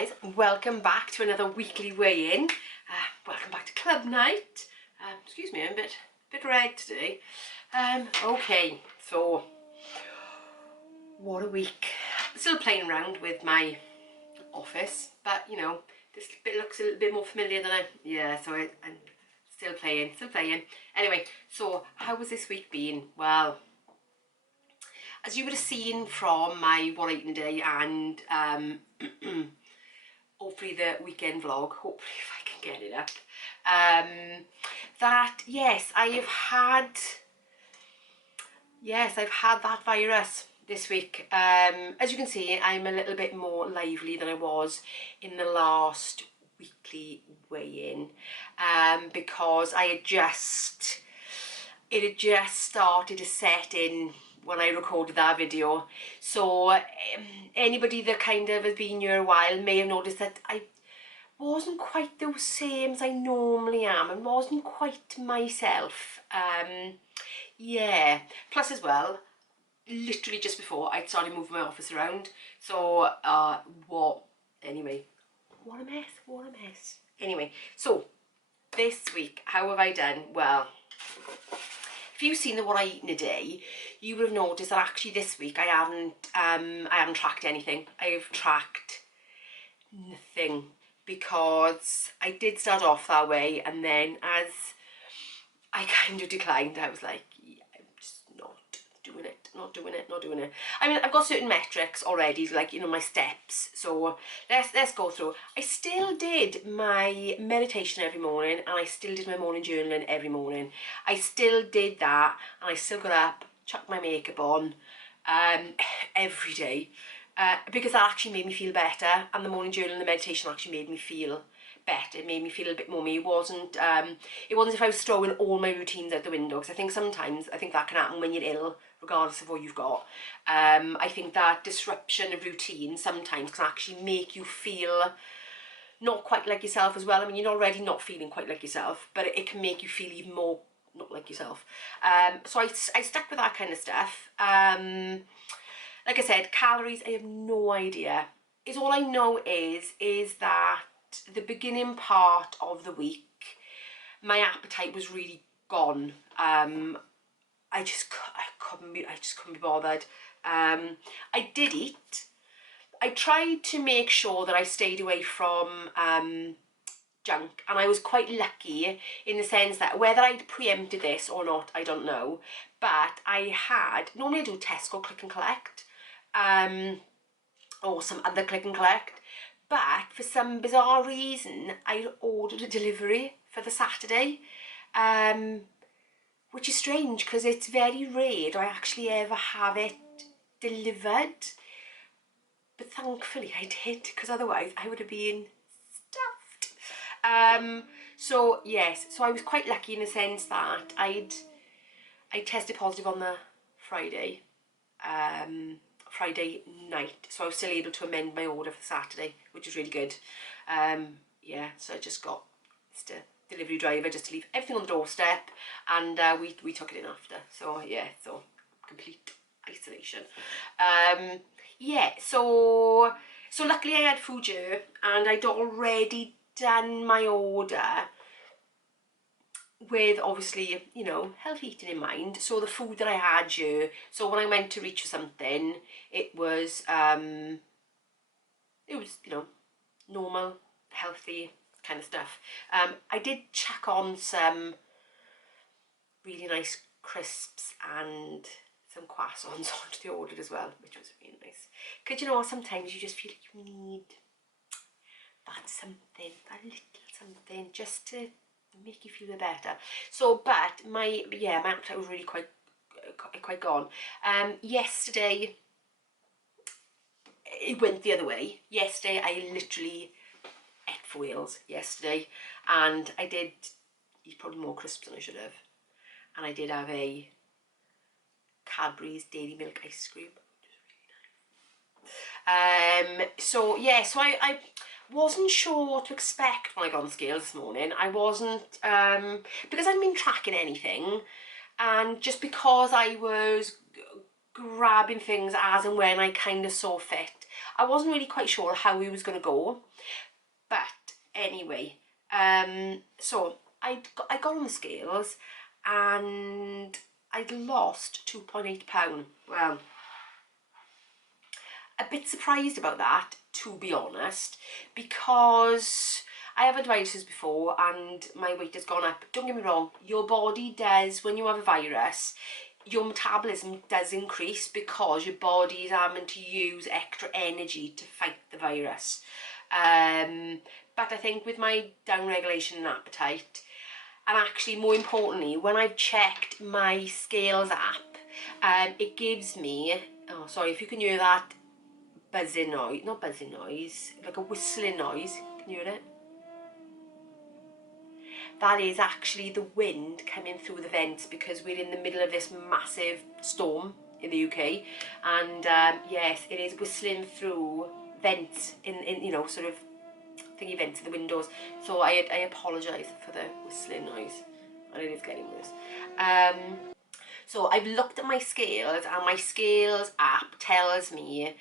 guys, welcome back to another weekly weigh-in. Welcome back to club night. Excuse me, I'm a bit red today. Okay, so what a week. Still playing around with my office, but you know, this bit looks a little bit more familiar than I'm still playing. Anyway, so how was this week been? Well, as you would have seen from my what I ate in a day and hopefully the weekend vlog, hopefully if I can get it up, that yes, I've had that virus this week. As you can see, I'm a little bit more lively than I was in the last weekly weigh-in, because it had just started to set in when I recorded that video. So anybody that kind of has been here a while may have noticed that I wasn't quite the same as I normally am and wasn't quite myself. Yeah, plus as well, literally just before I started moving my office around, so what a mess. Anyway, so this week, how have I done? Well, if you've seen the what I eat in a day, you would have noticed that actually this week I haven't tracked anything. I've tracked nothing because I did start off that way, and then as I kind of declined, I was like, yeah, I'm just not doing it. I mean, I've got certain metrics already, like, you know, my steps, so let's go through. I still did my meditation every morning, and I still did my morning journaling every morning. I still did that, and I still got up, chucked my makeup on every day, because that actually made me feel better, and the morning journal and the meditation actually made me feel better. It made me feel a bit more me. It wasn't as if I was throwing all my routines out the window, because I think sometimes that can happen when you're ill, regardless of what you've got. I think that disruption of routine sometimes can actually make you feel not quite like yourself as well. I mean, you're already not feeling quite like yourself, but it can make you feel even more not like yourself. So I stuck with that kind of stuff. Like I said, calories, I have no idea. All I know is that the beginning part of the week, my appetite was really gone. I just couldn't be bothered. I did eat. I tried to make sure that I stayed away from junk, and I was quite lucky in the sense that whether I'd preempted this or not, I don't know, but normally I do Tesco click and collect, or some other click and collect, but for some bizarre reason I ordered a delivery for the Saturday, which is strange because it's very rare do I actually ever have it delivered, but thankfully I did, because otherwise I would have been stuffed. So yes, so I was quite lucky in the sense that I tested positive on the Friday night, so I was still able to amend my order for Saturday, which was really good. Yeah, so I just got the delivery driver just to leave everything on the doorstep, and we took it in after. So yeah, so complete isolation. Yeah, so luckily I had food here, and I'd already done my order with, obviously, you know, healthy eating in mind. So the food that I had here, so when I went to reach for something, it was you know, normal, healthy kind of stuff. I did chuck on some really nice crisps and some croissants onto the order as well, which was really nice. Because, you know, sometimes you just feel like you need that little something just to make you feel better. So, but my appetite was really quite gone. Yesterday it went the other way. Yesterday I literally ate for wheels yesterday, and I did eat probably more crisps than I should have, and I did have a Cadbury's Dairy Milk ice cream, which was really nice. So yeah, so I wasn't sure what to expect when I got on the scales this morning. I wasn't, because I hadn't been tracking anything, and just because I was grabbing things as and when I kind of saw fit. I wasn't really quite sure how he was going to go, but anyway, so I got on the scales and I'd lost 2.8 pounds. Well, a bit surprised about that, to be honest, because I have advised this before and my weight has gone up. Don't get me wrong, your body does, when you have a virus, your metabolism does increase because your body is having to use extra energy to fight the virus. But I think with my down regulation and appetite, and actually more importantly, when I've checked my scales app, it gives me, oh sorry if you can hear that buzzing noise, not buzzing noise, like a whistling noise, can you hear it? That is actually the wind coming through the vents because we're in the middle of this massive storm in the UK, and yes, it is whistling through vents in you know, sort of thingy vents in the windows. So I apologise for the whistling noise, and it is getting worse. So I've looked at my scales, and my scales app tells me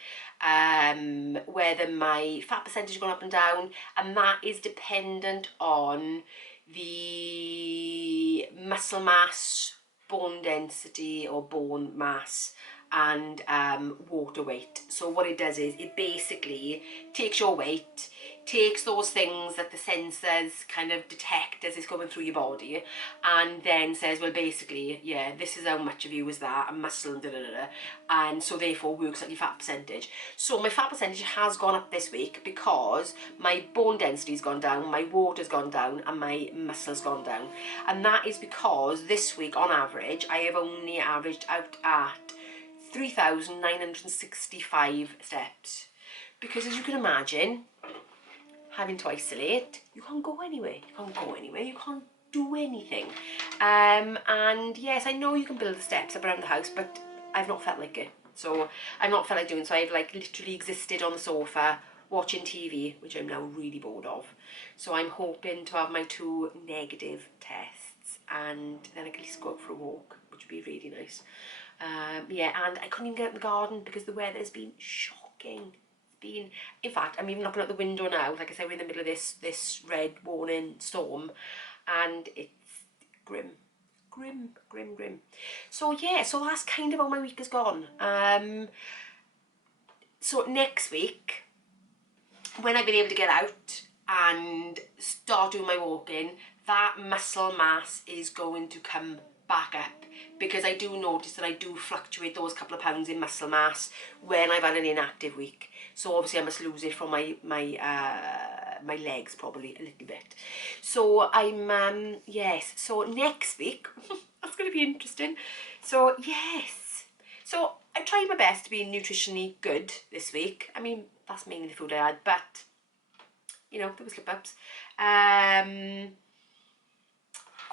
whether my fat percentage is going up and down, and that is dependent on the muscle mass, bone density or bone mass, and water weight. So what it does is it basically takes your weight, takes those things that the sensors kind of detect as it's going through your body, and then says, well, basically, yeah, this is how much of you is that, and muscle, and and so therefore works out your fat percentage. So my fat percentage has gone up this week because my bone density's gone down, my water's gone down, and my muscle's gone down. And that is because this week, on average, I have only averaged out at 3,965 steps. Because as you can imagine, having to isolate, you can't go anywhere. You can't go anywhere. You can't do anything. And yes, I know you can build the steps up around the house, but I've not felt like it. So I've not felt like doing so. I've like literally existed on the sofa watching TV, which I'm now really bored of. So I'm hoping to have my 2 negative tests, and then I can at least go out for a walk, which would be really nice. Yeah, and I couldn't even get out in the garden because the weather has been shocking. In fact, I'm even looking out the window now. Like I said, we're in the middle of this red warning storm, and it's grim. So yeah, so that's kind of how my week has gone. So next week, when I've been able to get out and start doing my walking, that muscle mass is going to come back up, because I do notice that I do fluctuate those couple of pounds in muscle mass when I've had an inactive week. So obviously I must lose it from my legs probably a little bit. So I'm yes, so next week that's going to be interesting. So yes, so I tried my best to be nutritionally good this week. I mean, that's mainly the food I had, but you know, there were slip-ups.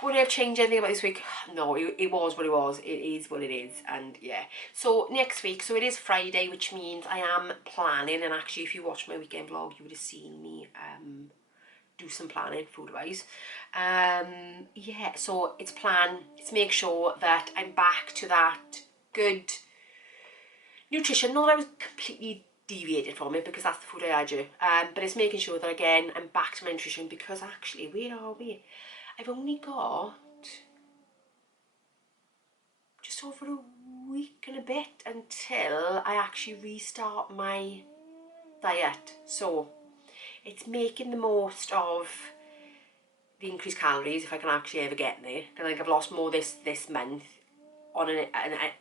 Would I have changed anything about this week? No, it was what it was. It is what it is, and yeah. So next week, so it is Friday, which means I am planning, and actually if you watched my weekend vlog, you would have seen me do some planning food-wise. Yeah, so it's make sure that I'm back to that good nutrition. Not that I was completely deviated from it, because that's the food I had you. But it's making sure that again I'm back to my nutrition, because actually, where are we? I've only got just over a week and a bit until I actually restart my diet. So it's making the most of the increased calories, if I can actually ever get there. I think I've lost more this month on an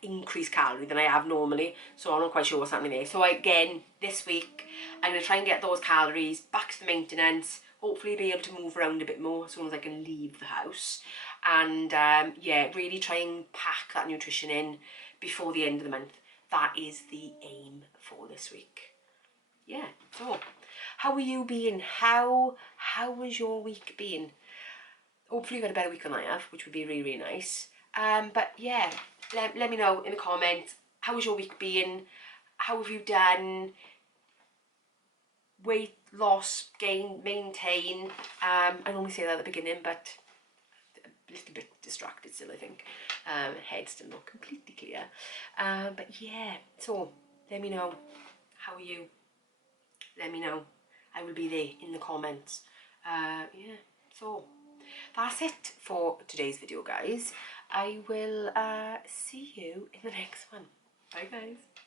increased calorie than I have normally, so I'm not quite sure what's happening there. So again, this week I'm going to try and get those calories back to the maintenance, hopefully be able to move around a bit more as soon as I can leave the house, and yeah, really try and pack that nutrition in before the end of the month. That is the aim for this week. Yeah, so how are you being? How has your week been? Hopefully you've had a better week than I have, which would be really, really nice. But yeah, let me know in the comments, how has your week been? How have you done? Weight loss, gain, maintain. I normally say that at the beginning, but a little bit distracted still, I think. Head still not completely clear. But yeah, so let me know, how are you? let me know. I will be there in the comments. Yeah, so that's it for today's video, guys. I will see you in the next one. Bye, guys.